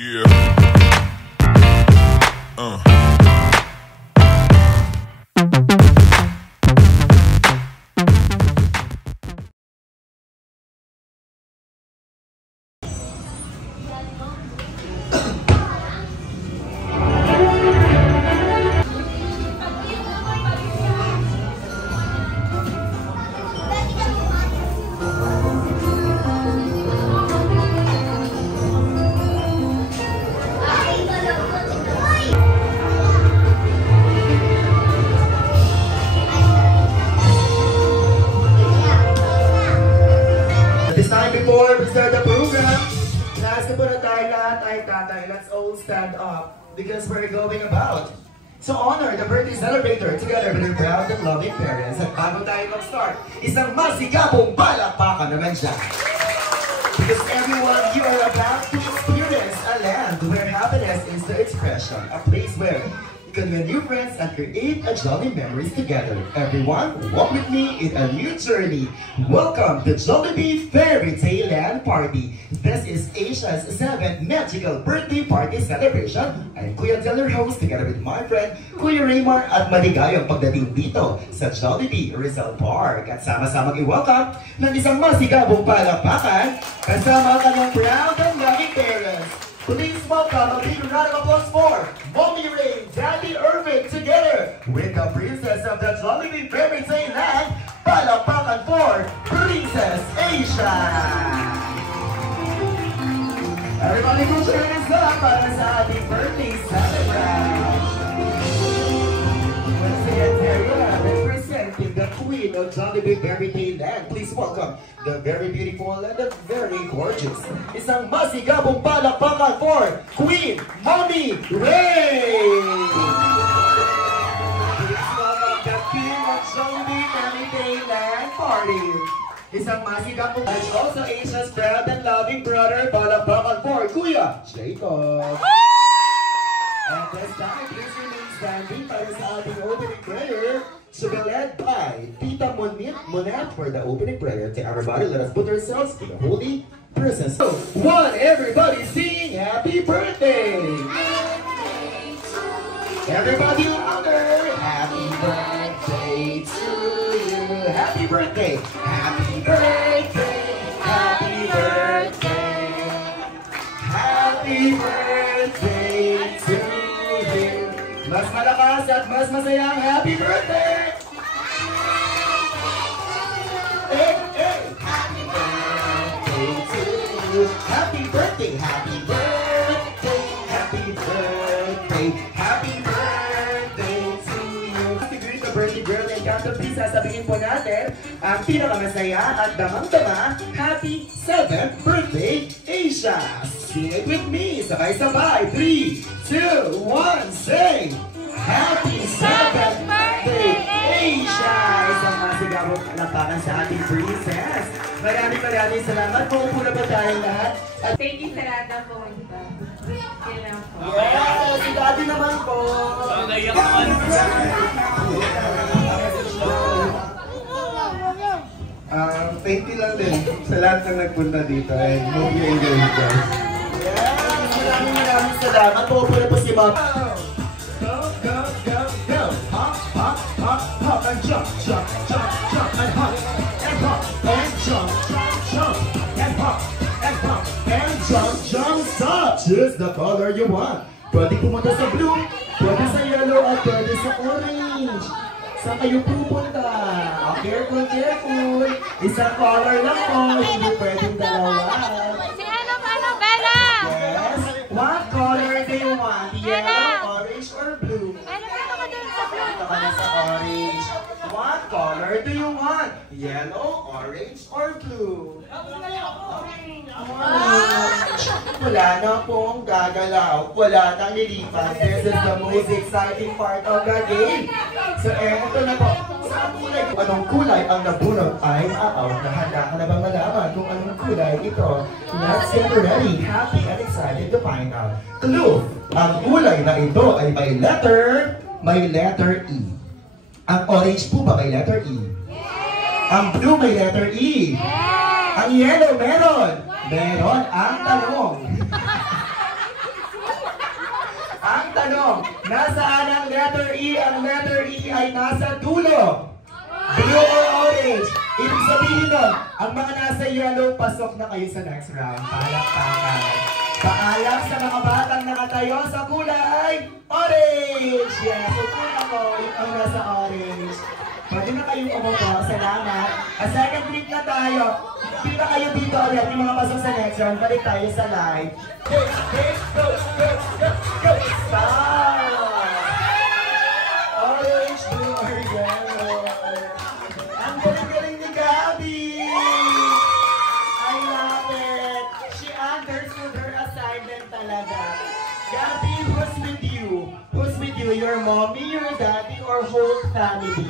Yeah. Before we start the program, last na po na tayo lahat ay tatay. Let's all stand up because we're going about to honor the birthday celebrator together with your proud and loving parents. At bago tayo mag-start, isang masigabong palakpakan naman siya. Because everyone, you are about to experience a land where happiness is the expression, a place where you can win new friends and create a jolly memories together. Everyone, walk with me in a new journey. Welcome to Jollibee Fairy Tale Land Party. This is Asia's 7th magical birthday party celebration. I'm Kuya Del, your host, together with my friend Kuya Raymar, at maligayang pagdating dito sa Jollibee Rizal Park. At sama-samang i-welcome ng isang masigabong palakpakan kasama ang kanyang proud and loving parents. Please welcome a big round of applause for Mommy Ray, Daddy Irvin, together with the Princess of the Jollibee Fairy Tale Land, palakpakan for Princess Asia! Everybody go cheer us up para sa ating birthday celebrant! Once again, here you are, representing the Queen of Jollibee Fairy Tale Land. Please welcome the very beautiful and the very gorgeous. Isang masigabong palakpakan for Queen Mommy Ray! Please welcome the King of Jollibee Fairy Tale Land Party. Isang masigabong and also Asia's proud and loving brother, palakpakan for Kuya Jacob. And this time, please remain standing para sa ating opening prayer to be led by Tita Monet for the opening prayer. To everybody, let us put ourselves in the holy presence. So, one, everybody sing happy birthday! Everybody louder! Happy birthday to you! Happy birthday! Happy birthday! Happy birthday! Happy birthday to you! Mas malakas at mas masaya ang happy birthday! Hey, hey! Happy birthday to you! Happy birthday! Happy birthday! Happy birthday! Happy birthday to you! To greet the birthday girl and Canto Please, sasabihin po natin ang pinakamasaya at damang-dama, Happy 7th Birthday, Asia! Sing it with me! Sabay-sabay! 3, 2, 1, sing! Happy 7th Birthday, Asia! Isang masigabong palakpakan sa ating princess. Maraming salamat po. Upo na ba tayo lahat? Thank you sa lahat na po. Kailangan po. Yes! Si Daddy naman po! Naiyak naman. Thank you lang din sa lahat na nagpunta dito and hope you enjoy it, guys. Yes! Maraming salamat po. Upo na po si Bob. Hop and jump, jump, jump, jump and hop and hop and jump, jump, jump and hop and hop and jump, jump, stop. Choose the color you want. Pwede pumunta sa blue, pwede sa yellow, at pwede sa orange. Saan kayo pupunta? Oh, careful, careful. Isang color lang po, hindi pwedeng dalawa. Si ano, Bella? Yes. What color do you want? Yellow, orange, or blue? Bella, ka doon sa blue. Ito ka na sa orange. What color do you want? Yellow, orange, or blue? Orange. Wala na pong gagalaw. Wala nang lilipas. This is the most exciting part of the game. So, ito na po. Sa kulay, anong kulay ang nabunot ay aaw. Nahanda ka na bang malaman kung anong kulay ito? Let's get ready. Happy and excited to find out. Clue. Ang kulay na ito ay may letter E. Ang orange po ba may letter E? Ang blue may letter E. Ang yellow meron. Meron ang talong. tanong, nasaan ang letter E? Ang letter E ay nasa dulo. Blue or orange? Ibig sabihin nun, ang mga nasa yellow, pasok na kayo sa next round. Palakpakan. Paalam sa mga batang nakatayo sa kulay orange. Yes, upun ako yung nasa orange. Pwede na kayong umupo. Salamat. A second clip na tayo. Hindi na kayo dito ulit yung mga pasok sa next round. Balik tayo sa live. Hey, hey, go, go, go, go. Stop! Orange, blue, or yellow. Ang galing-galing ni Gabby! I love it! She understood her assignment talaga. Gabby, who's with you? Who's with you? Your mommy, your daddy, or whole family?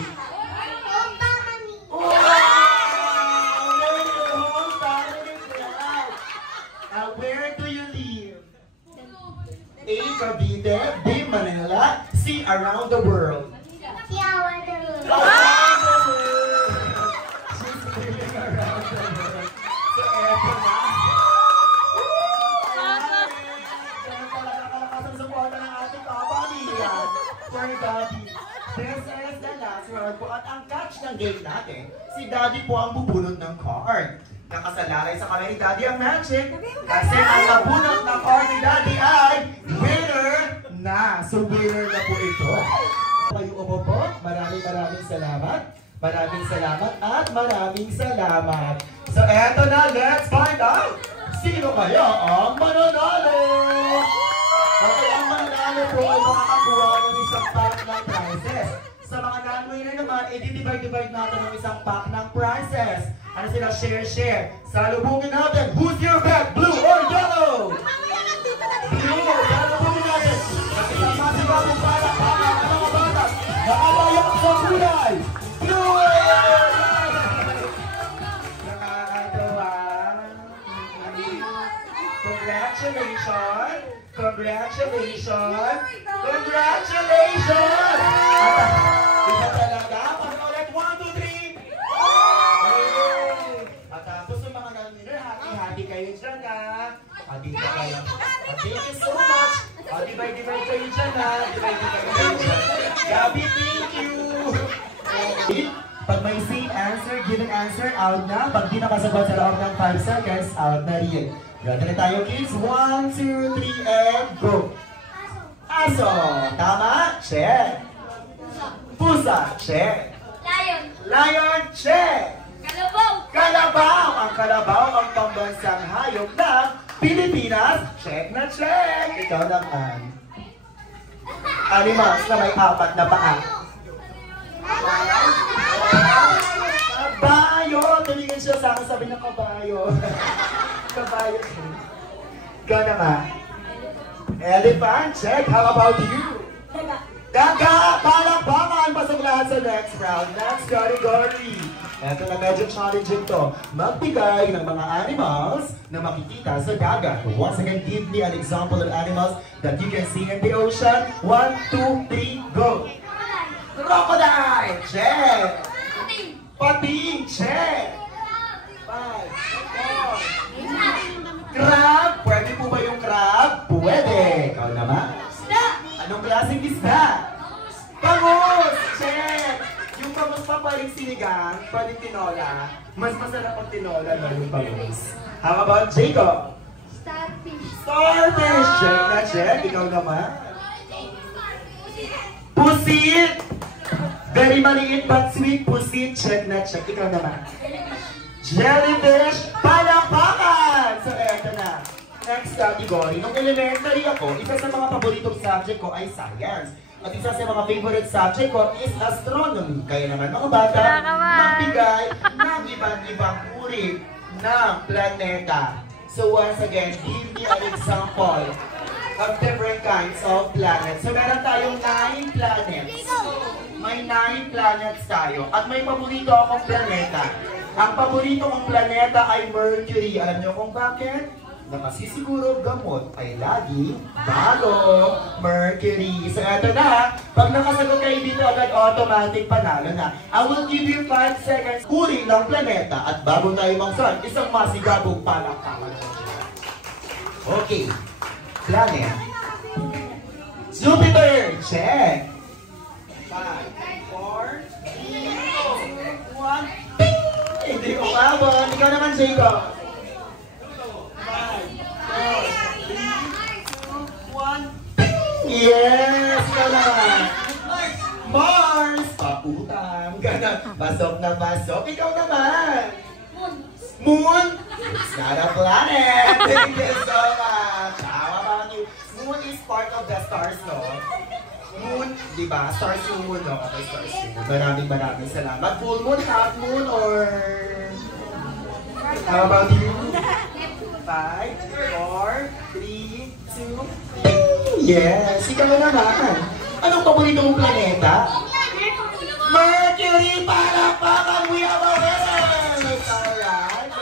Wow! Your whole family is out. Where do you live? A, Cavite, B, Manila, C, around the world. Around the world! She's living around the world. So, eto na. Ganun talaga kalakasan sa buwan ng ating kapamilya. For Daddy. This is the last round po. At ang catch ng game natin, si Daddy po ang bubunot ng card. Nakasalalay sa kamay ni Daddy ang magic. Kasi ang nabunot ng card ni Daddy ay winner na. So winner na po ito. Kayo po. Maraming salamat. Maraming salamat at maraming salamat. So eto na, let's find out. Sino kaya ang mananalo? Okay, ang mananalo po ay makakakuha ng isang pack ng prizes. Sa mga non-winner naman, i-divide natin ng isang pack ng prizes. Ano sila? Share. Salubungin natin. Who's your back? Blue or yellow? Blue. Salubungin natin. At isang masigabong para ang mga bata. Nakabayak sa kulay. Blue! Nakakatawa. Congratulations! Congratulations! Congratulations! Iba talaga. Pag-ulit, 1, 2, 3. At tapos yung mga non-winner, hati-hati kayo dyan ha. Hati kayo. Thank you so much. Divide kayo dyan ha. Divide kayo dyan. Gabby, thank you. Pag may same answer, given answer, out na. Pag di nakasagot sa loob ng 5 seconds, out na rin. Ganda na tayo, kids. 1, 2, 3, and go! Aso! Tama? Check! Pusa! Check! Lion! Check! Kalabaw! Ang kalabaw ang pambansang hayop ng Pilipinas. Check na check! Ikaw naman. Animals na may 4 na paa. Kabayo! Tumingin siya sa akin, sabi ng kabayo. Kabayo. Ikaw naman. Elephant, check. How about you? Daga! Palakpakan! Pasok lahat sa next round. Next category. Ito na medyo challenging to. Magbigay ng mga animals na makikita sa dagat. Once again, give me an example of animals that you can see in the ocean. 1, 2, 3, go! Crocodile! Check! Pating! Check! 5, 4. Crab! Pwede po ba yung crab? Pwede! Ikaw naman? Anong klaseng isda? Bangus! Check! Yung bangus pa pwedeng sinigang, pwedeng tinola. Mas masarap ang tinola na yung bangus. How about Jacob? Starfish! Check na check. Ikaw naman? Pusit! Very maliit but sweet pusit. Check na check. Ikaw naman? Jellyfish! Palakpakan! So eto na. Next category. Nung elementary ako, isa sa mga paboritong subject ko ay science. At isa sa mga favorite subject ko is astronomy. Kaya naman mga bata, magbigay ng ibang uri ng planeta. So once again, give me an example of different kinds of planets. So meron tayong 9 planets. May 9 planets tayo. At may paborito akong planeta. Ang paborito kong planeta ay Mercury. Alam niyo kung bakit? Nakasisiguro gamot ay lagi bago Mercury. So eto na, pag nakasagot kayo dito agad automatic panalo na. I will give you 5 seconds. Uri ng planeta at bago tayo mag-start, isang masigabong palakpakan. Okay. Planet. Jupiter, check. 5, 4, 3, 2, 1. Hindi ko kabon. Ikaw naman, Jacob. 5, 4, 3, 2, 1. Yes! Ikaw naman. Mars! Paputang. Ganun. Pasok na pasok. Ikaw naman. Moon? It's not a planet. Thank you so much. How about you? Moon is part of the stars, no? Moon, di ba? Stars yung moon, no? Okay, stars yung moon. Maraming salamat. Full moon, half moon, or... How about you? 5, 4, 3, 2... Yes! Ikaw naman. Anong paborito mong planeta? Mercury! Palakpakan! We have a winner! Alright.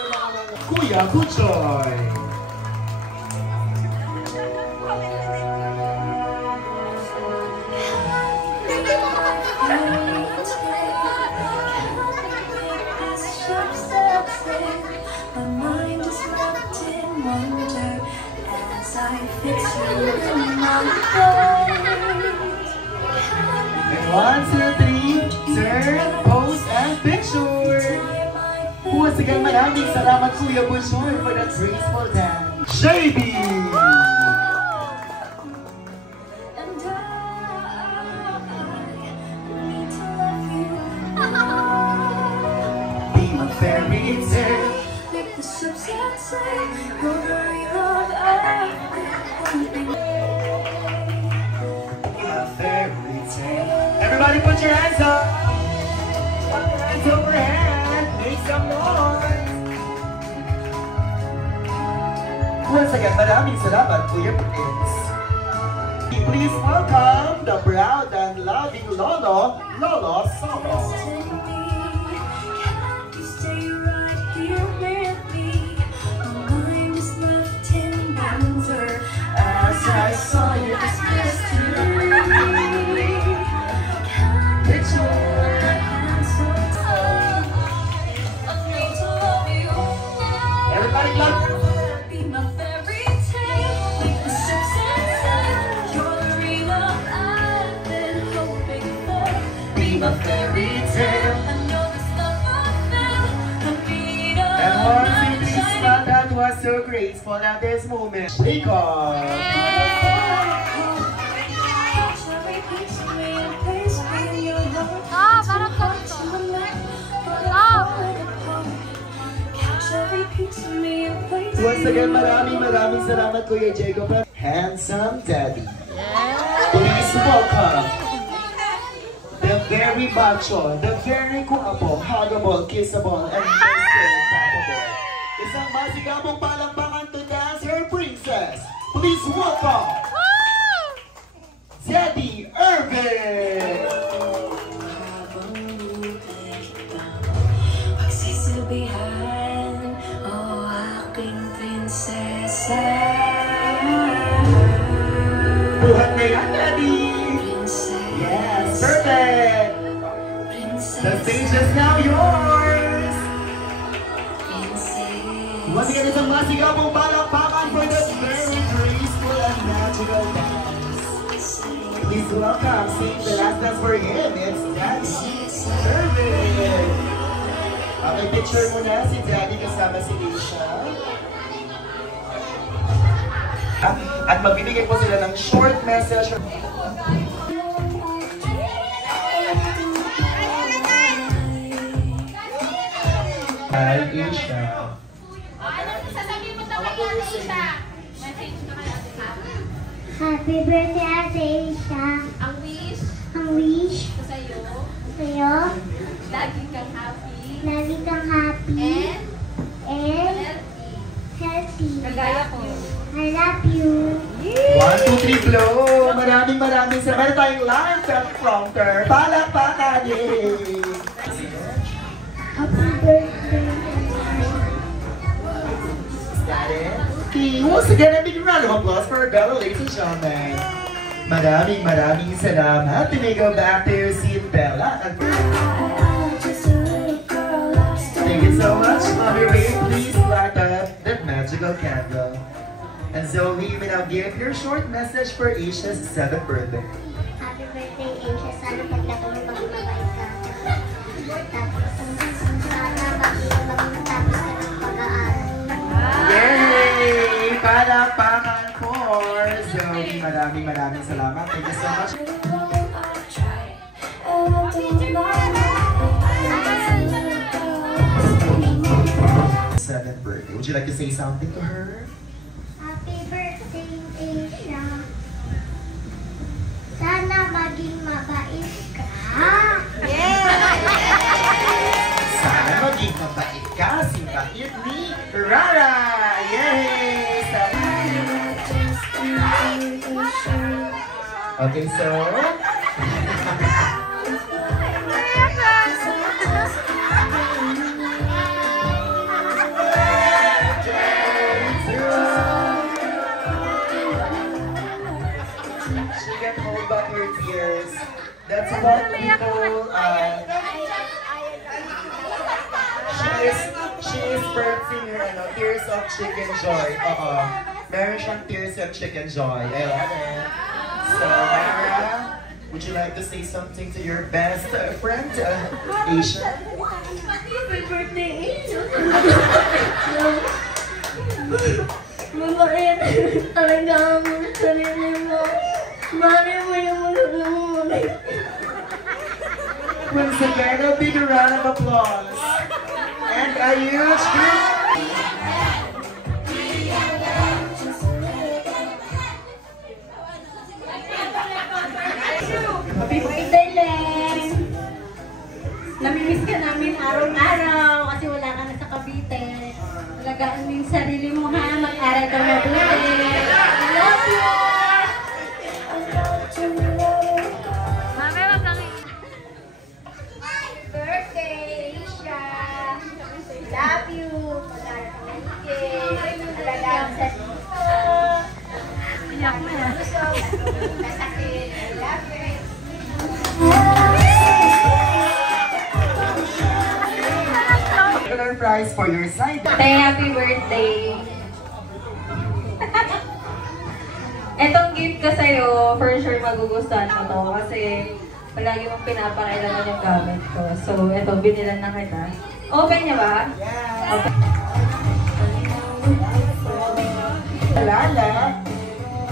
Kuya Kuchoy! My mind is wrapped in wonder as I fix you in my thoughts. And 1, 2, 3, turn, pose, and picture! Once again, maraming salamat Kuya Buchoy for that graceful dance. JB! And I need to love you. Be my fairy tale. Make the sunset say you're the love I've been Be my fairy tale. Everybody put your hands up! Put your hands overhead. Make some noise! Once again, maraming salamat Kuya Prince. Please welcome the proud and loving Lolo Soto. As I saw you this mystery. Everybody clap. Be my fairy tale, like the sunset said. You're the real love I've been hoping for. Be my fairy tale. I know this love will fail. I need a And once night it is shining. not that was so graceful at this moment. Jacob. Once again, maraming salamat Kuya Jacob. Handsome Daddy. Please welcome the very macho, the very kuapo, huggable, kissable, and capable. Isang masigabong palakpakan to dance her princess. Please welcome Daddy Irvin. Pagsisibihan, oh aking prinsesa. Buhat na yan, Daddy. Princess, Yes, perfect. princess, The stage is now yours. princess. Once again, isang masigabong palakpakan for this very graceful and magical dance. Please welcome, sing the last dance for him. It's Daddy Irvin. Okay, picture mo na si Daddy kasama si Alicia. At magbibigay po sila ng short message. Alicia. Ano sasabihin mo naman kay Alicia? Message na kay Alicia. Happy birthday, Ate Aisha. Ang wish Ang wish ko sa'yo, sa'yo, lagi kang happy lagi kang happy and and healthy. healthy. Kagaya ko. I love you. 1, 2, 3, blow! Maraming salamat. Meron tayong live teleprompter. Palakpakan! Yay! Happy birthday. Is that it? Okay, once again, a big round of applause for Bella, ladies and gentlemen. Maraming salamat. Let me go back to your seat, Bella. Just a little girl lost in Thank you so much, Mommy Ray. Please light up that magical candle. And Zoe, you may now give your short message for Asia's 7th birthday. Happy birthday, Asia. Sana paglaki mo maging mabait ka. Tapos, sana maging matapos ka ng pag-aaral. Yay! Palakpakan for Zoe. Maraming salamat. Thank you so much. Seventh birthday. Would you like to say something to her? Happy birthday, Asia. Sana maging mabait ka. Sana maging mabait ka, si bait ni Rara! Yay! Okay, so... She can hold back her tears. That's what people, she is experiencing her tears of chicken joy. Meron siyang tears of chicken joy. I love it. So, Mara, would you like to say something to your best friend, Asia? Happy birthday, Asia! Mabait talaga ang sarili mo. Mami mo yung mga Once again, a big round of applause. And a huge group. Happy birthday, Len! Namimiss ka namin araw-araw kasi wala ka na sa Cavite. Alagaan mo yung sarili mo ha, mag-aral ka mabuti. I love you! Mami, wag kang Birthday, Asia. Love you. Mag-aral ka mabuti. Alagaan sa iyak mo yan. masakit. I love you. Another prize for your side. Happy birthday! Etong gift ko sa'yo, for sure magugustuhan mo to kasi palagi mong pinapakailangan yung gamit ko. So, eto, binilan na kita. Open niya ba? Yeah. Open. Lala,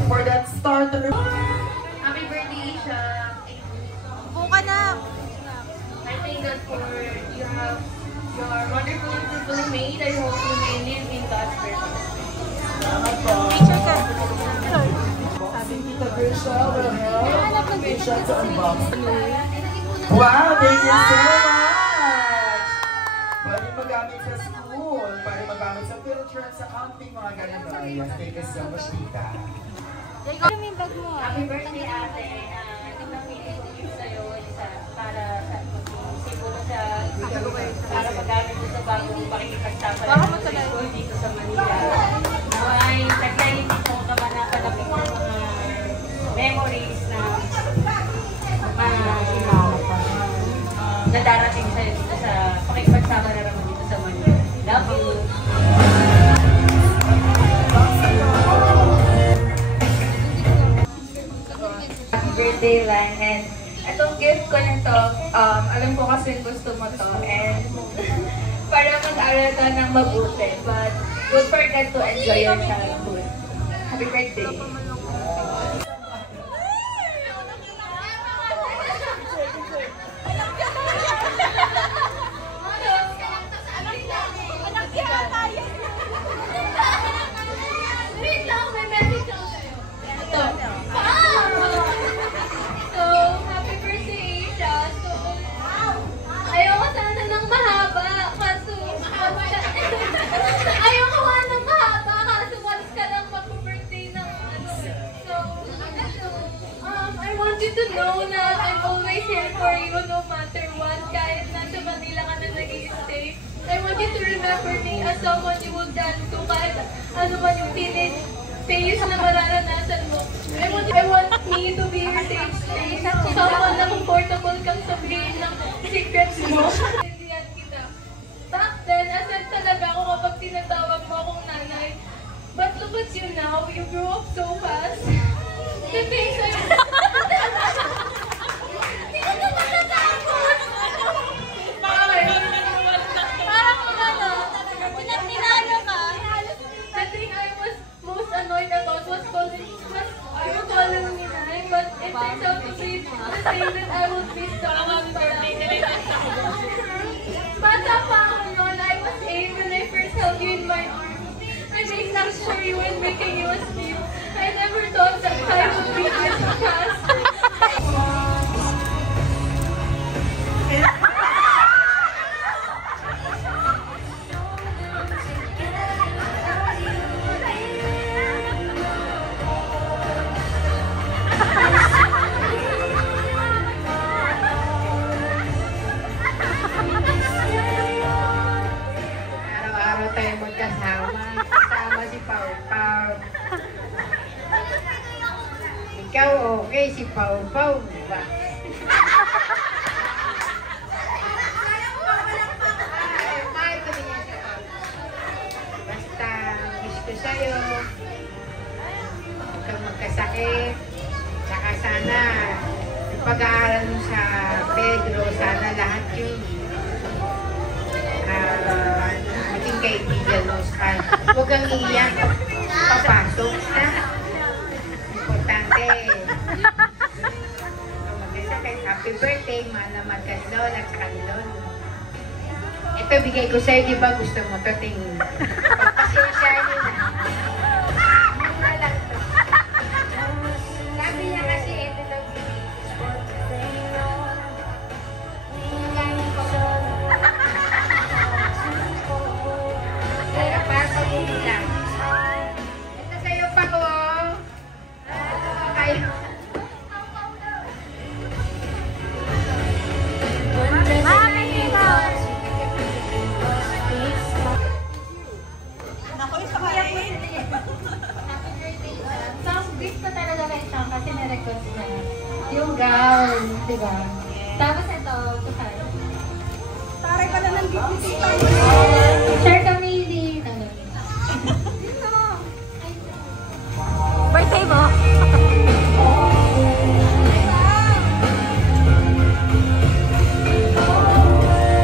for that starter. Happy birthday, Isha! Buka na! I thank God for you have your wonderful and beautifully made. I hope you may live in God's presence. Picture ka! Tita Grisha will help Grisha to unbox. Wow, thank you so much! Pwede magamit sa school, pwede magamit sa field trip, sa camping, mga ganito. Yes, thank you so much, Tita. Ano yung bag mo? Happy birthday, ate. Ito namili ko yung sa'yo para sa siguro para magamit ko sa bagong pakikipagsapalaran sa school dito sa Manila. Ay, taglayin ko ka ba na palapit ng mga memories na na darating sa'yo dito sa pakikipagsapalaran mo dito sa Manila. Love you! Happy birthday, Lan. And itong gift ko na to, alam ko kasi gusto mo to. And para mag-aral ka ng mabuti. But don't forget to enjoy your childhood. Happy birthday. Wait lang, may message ako sa'yo. Ito. So, happy birthday, Asia. So, ayoko sana ng mahaba. Kaso, ayoko nga ng mahaba. Kaso, once ka lang mag-birthday ng ano. So, I want you to know na I'm always here for you no matter what. Kahit nasa Manila ka na nag-i-stay. I want you to remember me as someone you will dance to kahit ano man yung teenage phase na mararanasan mo. I want me to be your safe space. Someone na comfortable kang sabihin ng secrets mo. Naintindihan kita. Back then, asset talaga ako kapag tinatawag mo akong nanay. But look at you now. turns out to be the thing that I will miss the most Bata pa ako noon, I was 8 when I first held you in my arms. And I snapped for you and making you asleep. I never thought that I would be this fast. Araw-araw tayo magkasama. Kasama si Pau Pau. Ikaw okay, si Pau Pau ba? Mahal ko din yan si Pau. Basta wish ko sa'yo. Huwag kang magkasakit. Saka sana yung pag-aaral mo sa Pedro, sana lahat yung maging kaibigan mo sa huwag kang iiyak. Papasok na. Importante. Magkasakit. Happy birthday, malaman ka ni Lola at saka ni Lolo. Ito, bigay ko sa'yo, di ba gusto mo ito? Tingin. Pagpasensya niyo na. Mura lang ito. Sabi niya kasi, ito daw bigay ko. Gamit ko. Kaya para pag-umilang. Ito sa'yo pa ko. Kayo. Tapos gift ko talaga kay Sam kasi na-request niya. Yung gown, di ba? Tapos ito, kusay. Taray pala ng gift ni Tita. Share kami ni Birthday mo?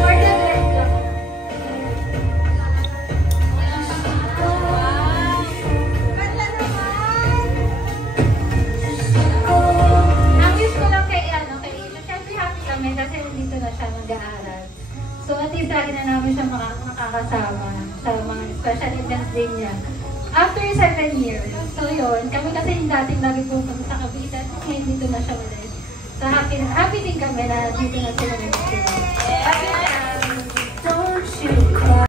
For the dress lang. Ganda naman! Ang wish ko lang kay Ilo, syempre happy kami kasi dito na siya mag-aaral. So at least lagi na namin siya makakasama sa mga special events din niya. After 7 years, so yun, kami kasi yung dating lagi po kami sa Cavite at ngayon dito na siya ulit. So happy din kami na dito na sila